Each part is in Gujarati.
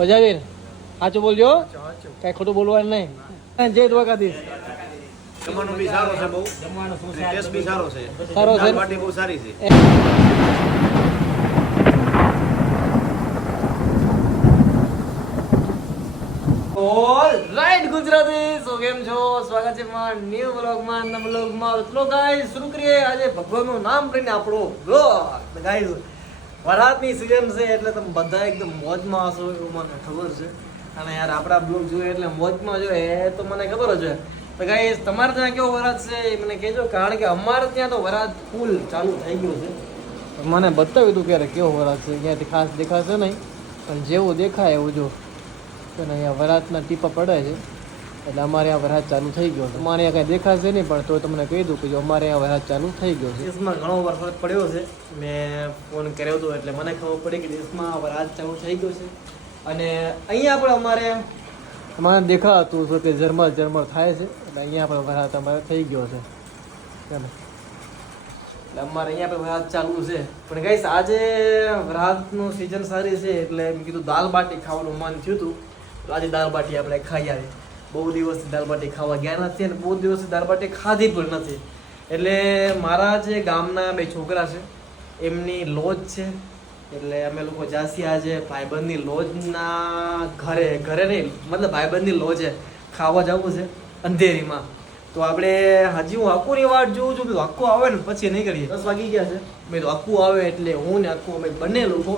બજાવીર સાચું બોલજો? કઈ ખોટું બોલવાનું નહીં. જય દ્વારકાધીશ. જમવાનું બી સારો છે બહુ. ટેસ્ટ બી સારો છે. સારો છે. દાળ બહુ સારી છે. ઓલ રાઈટ ગુજરાતી સો કેમ છો? સ્વાગત છે ન્યુ ગાઈસ શરૂ કરીએ. આજે ભગવાનનું નામ લઈને આપણો ગાઈસ વરાતની સિઝન છે એટલે તમે બધા એકદમ મોજમાં હશો એવું મને ખબર છે. અને યાર આપણા બ્લોગ જોઈએ એટલે મોજમાં જોઈએ એ તો મને ખબર જ છે તો ગાઈસ તમારે ત્યાં કેવો વરાત છે એ મને કહેજો, કારણ કે અમારે ત્યાં તો વરાત ફૂલ ચાલુ થઈ ગયું છે. મને બતાવ્યું હતું ક્યારે કેવો વરાત છે ક્યાંથી ખાસ દેખાશે નહીં. પણ જેવું દેખાય એવું જો. તો અહીંયા વરાતના ટીપા પડે છે. એટલે અમારે આ વરસાદ ચાલુ થઈ ગયો છે. અમારે કાંઈ દેખાશે નહીં પણ તો તમને કહી દઉં કે અમારે આ વરસાદ ચાલુ થઈ ગયો છે. દેશમાં ઘણો વરસાદ પડ્યો છે. મેં ફોન કર્યો હતો એટલે મને ખબર પડી કે દેશમાં વરસાદ ચાલુ થઈ ગયો છે. અને અહીંયા પણ અમારે અમારે દેખાતું હતું કે ઝરમર ઝરમર થાય છે. એટલે અહીંયા પણ વરસાદ અમારે થઈ ગયો છે. એટલે અમારે અહીંયા પણ વરાત ચાલુ છે. પણ ગઈશ આજે વરસાદનું સિઝન સારી છે એટલે મેં કીધું દાલ બાટી ખાવાનું મન થયું હતું. તો આજે દાલ બાટી આપણે ખાઈ આવી બહુ દિવસથી દાળ બાટી ખાવા ગયા નથી અને બહુ દિવસથી દાળ બાટી ખાધી પણ નથી. એટલે મારા જે ગામના બે છોકરા છે એમની લોજ છે. એટલે અમે લોકો જાસી આજે ભાઈબંધની લોજના ઘરે ઘરે નહીં મતલબ ભાઈબંધની લોજે ખાવા જવું છે અંધેરીમાં. તો આપણે હજી હું આખુંની વાટ જોઉં છું આખું આવે ને પછી નહીં કરીએ. દસ વાગી ગયા છે. મેં તો આખું આવે એટલે હું ને આખું અમે બંને લોકો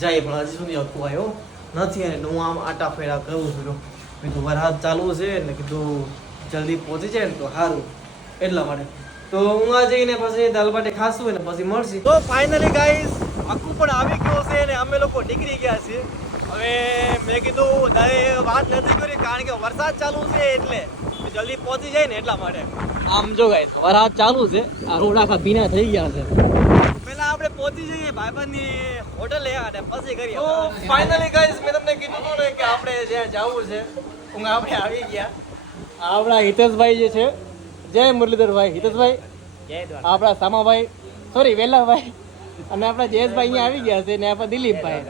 જાય પણ હજી સુધી આખું આવ્યો નથી અને હું આમ આટા ફેરા કરું છું. કીધું વરસાદ ચાલુ છે ને કીધું, જલ્દી પહોંચી જાય ને તો સારું એટલા માટે. તો હું આ જઈને પછી દાલ બાટી ખાશું ને પછી મળશે. તો ફાઇનલી ગાઈસ આખું પણ આવી ગયો છે ને અમે લોકો નીકળી ગયા છીએ. હવે મેં કીધું દાદા વાત નથી કરી કારણ કે વરસાદ ચાલુ છે એટલે જલ્દી પહોંચી જાય ને એટલા માટે. આમ જો ગાઈસ વરસાદ ચાલુ છે. આ રોડ આખા ભીના થઈ ગયા છે. પહોંચી જઈએ ભાઈબંધની હોટલે અને પછી કરીએ તો ફાઇનલી ગાઈસ મેં તમને કીધું હતું ને કે આપણે જ્યાં જવું છે હું આપણે આવી ગયા. આપણા હિતેશભાઈ જે છે જય મુરલીધરભાઈ હિતેશભાઈ. આપણા સામાભાઈ સોરી વેલાભાઈ. અને આપણા જયેશભાઈ અહીંયા આવી ગયા છે ને આપણા દિલીપભાઈ.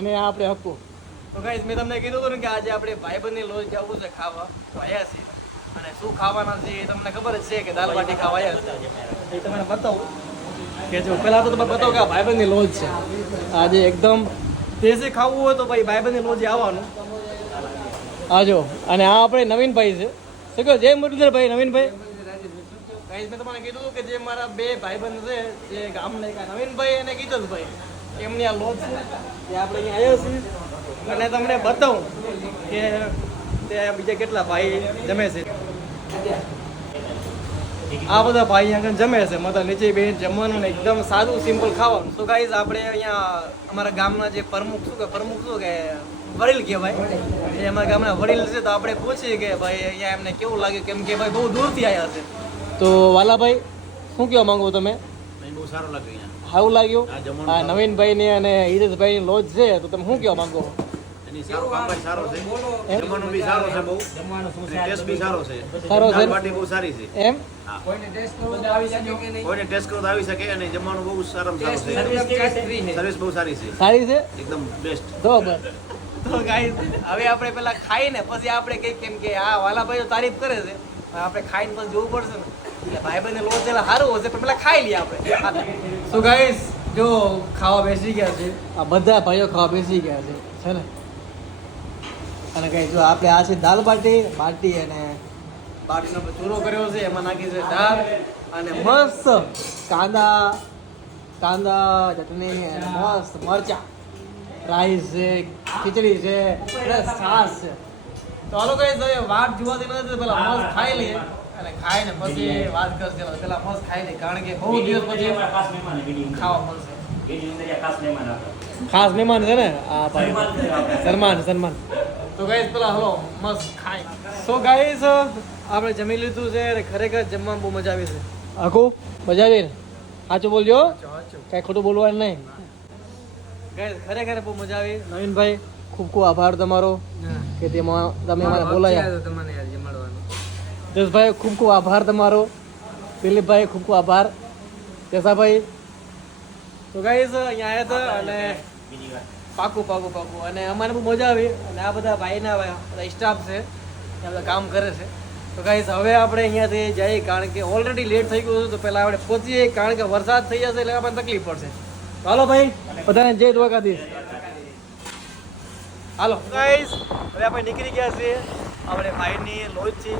અને આપણે હક્કુ. તો ગાઈસ મેં તમને કીધું હતું ને કે આજે આપણે ભાઈબંધની લોજ જવું છે ખાવા. તો આવ્યા છીએ. અને શું ખાવાના છે એ તમને ખબર જ છે કે દાલ બાટી ખાવા આવ્યા છે એ તમને બતાવું. કે જો, પહેલા તો તમે બતાવો કે આ ભાઈબંધની લોજ છે. આજે એકદમ દેશી ખાવું હોય તો ભાઈ ભાઈબંધની લોજે આવવાનું. આજો અને આ આપણે નવીનભાઈ છે. શું કહો, જય મુરલીધરભાઈ, નવીનભાઈ? ગાઈસ મેં તમને કીધું કે જે મારા બે ભાઈબંધ છે, જે ગામના એક નવીનભાઈ અને ગીતલભાઈ, એમની આ લોજ છે. જે આપણે અહીંયા આવ્યો છીએ. અને તમને બતાવું કે તે બીજા કેટલા ભાઈ જમે છે. આ બધા ભાઈ આગળ જમે છે. મતલબ નીચે બે જમવાનું ને એકદમ સાદું સિમ્પલ ખાવાનું. તો ગાઈઝ આપણે અહીંયા અમારા ગામના જે પ્રમુખ શું કે પ્રમુખ શું કે વડીલ કહેવાય. એ અમારા ગામના વડીલ છે તો આપણે પૂછીએ કે ભાઈ અહીંયા એમને કેવું લાગ્યું? કેમ કે ભાઈ બહુ દૂરથી આવ્યા છે. તો વાલાભાઈ શું કહેવા માંગો તમે? બહુ સારું લાગ્યું સારું લાગ્યું? આ નવીનભાઈ અને હિરેશભાઈ લોજ છે તો તમે શું કહેવા માંગો? સારો કામકાજ સારો છે. જમવાનું બી સારો છે બહુ. ટેસ્ટ બી સારો છે. સારો છે? બાટી બહુ સારી છે. એમ? હા. કોઈને ટેસ્ટ કરવો તો આવી શકે અને જમવાનું બહુ સારામાં સારું છે. સર્વિસ બહુ સારી છે. સારી છે? એકદમ બેસ્ટ બરોબર તો ગાઈસ હવે આપણે પેલા ખાઈને પછી આપણે કઈ કેમ કે આ વાલાભાઈ તો તારીફ કરે છે. આપણે ખાઈને પછી જોવું પડશે ને. એટલે ભાઈબંધને લોટ જરા સારું હશે પણ પેલા ખાઈ લઈએ આપણે. તો ગાઈસ જો ખાવા બેસી ગયા છે. આ બધા ભાઈઓ ખાવા બેસી ગયા છે. છે ને? અને કઈ જો આપણે આ છે દાલ બાટી બાટી અને બાટીનો ચૂરો કર્યો છે, એમાં નાખી છે દાળ અને મસ્ત કાંદા કાંદા, ચટણી અને મસ્ત મરચા. રાઈસ છે, ખીચડી છે પ્લસ છાશ છે. તો હાલો કઈ જોઈએ વાત જોવાથી નથી, પેલા મસ્ત ખાઈ લઈએ. અને ખાઈને પછી વાત કરશે. પેલા મસ્ત ખાઈ લઈએ, કારણ કે બહુ દિવસ પછી ખાવા મળશે. ખાસ મહેમાન છે ને? આ ભાઈ. સલમાન સલમાન તો ગાઈસ પેલા હલો મસ્ત ખાય સો ગાઈસ આપણે જમી લીધું છે અને ખરેખર જમવામાં બહુ મજા આવી છે. આખું? મજા આવી ને? સાચું બોલજો? કાંઈ ખોટું બોલવાનું નહીં. ગાઈસ ખરેખર બહુ મજા આવી. નવીનભાઈ ખૂબ ખૂબ આભાર તમારો. કે તેમાં તમે અમારે બોલાયા. જસભાઈ ખૂબ ખૂબ આભાર તમારો. દિલીપભાઈ ખૂબ ખૂબ આભાર. જસાભાઈ તો ગાઈસ અહીંયા આવ્યા હતા અને પાકું પાકું પાકું. અને અમારે બહુ મજા આવી. અને આ બધા ભાઈના બધા સ્ટાફ છે. એ બધા કામ કરે છે. તો ગાઈસ હવે આપણે અહીંયાથી જઈએ કારણ કે ઓલરેડી લેટ થઈ ગયું છે. તો પહેલાં આપણે પહોંચીએ કારણ કે વરસાદ થઈ જશે એટલે આપણને તકલીફ પડશે. હાલો ભાઈ બધાને જય દ્વારકાધીશ. હાલો. ગાઈસ હવે આપણે નીકળી ગયા છીએ. આપણે ભાઈની લોજ છે.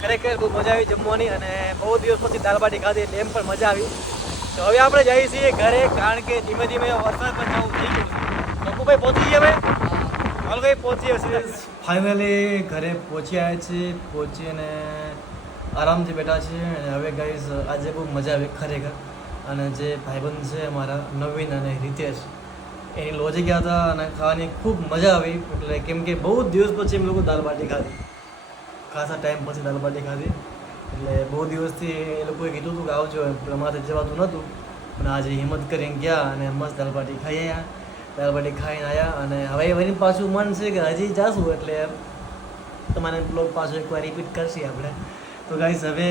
ખરેખર બહુ મજા આવી જમવાની અને બહુ દિવસ પછી દાળ બાટી ખાધી એટલે એમ પણ મજા આવી. તો હવે આપણે જઈએ છીએ ઘરે, કારણ કે ધીમે ધીમે વરસાદ પણ થઈ ગયો છે. નકુભાઈ પહોંચી ગયા ભાઈ? હાલો ભાઈ, પહોંચીએ ફાઇનલી ઘરે પહોંચી આવ્યા છીએ, પહોંચીને આરામથી બેઠા છીએ. અને હવે ગાઈઝ આજે બહુ મજા આવી ખરેખર. અને જે ભાઈબંધ છે મારા નવીન અને રિતેશ એની લોજે ગયા હતા અને ખાવાની ખૂબ મજા આવી. એટલે કેમ કે બહુ દિવસ પછી એમ લોકો દાલ બાટી ખાધી. ખાસા ટાઈમ પછી દાલ બાટી ખાધી. એટલે બહુ દિવસથી એ લોકોએ કીધું હતું કે આવજો અમારે જવાતું નહોતું. પણ આજે હિંમત કરીને ગયા અને મસ્ત દાલબાટી ખાઈ આવ્યા દાલબાટી ખાઈને આવ્યા અને હવે વરીને પાછું મન છે કે હજી જાશું એટલે તમારે બ્લોગ પાછો એકવાર રિપીટ કરશે આપણે. તો ગાઈઝ હવે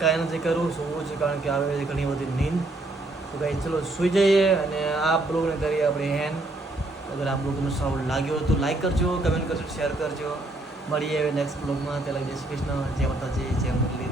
કાંઈ નથી કરવું, સૂવું છે કારણ કે આવે છે ઘણી બધી નીંદ. તો ગાઈસ ચલો સૂઈ જઈએ અને આ બ્લોગને કરીએ આપણે હેન અગર આ બ્લોગ તમને સારું લાગ્યો તો લાઈક કરજો કમેન્ટ કરજો શેર કરજો. મળીએ નેક્સ્ટ બ્લોગમાં ત્યાં જય શ્રી કૃષ્ણ જય માતાજી જય મુરલી.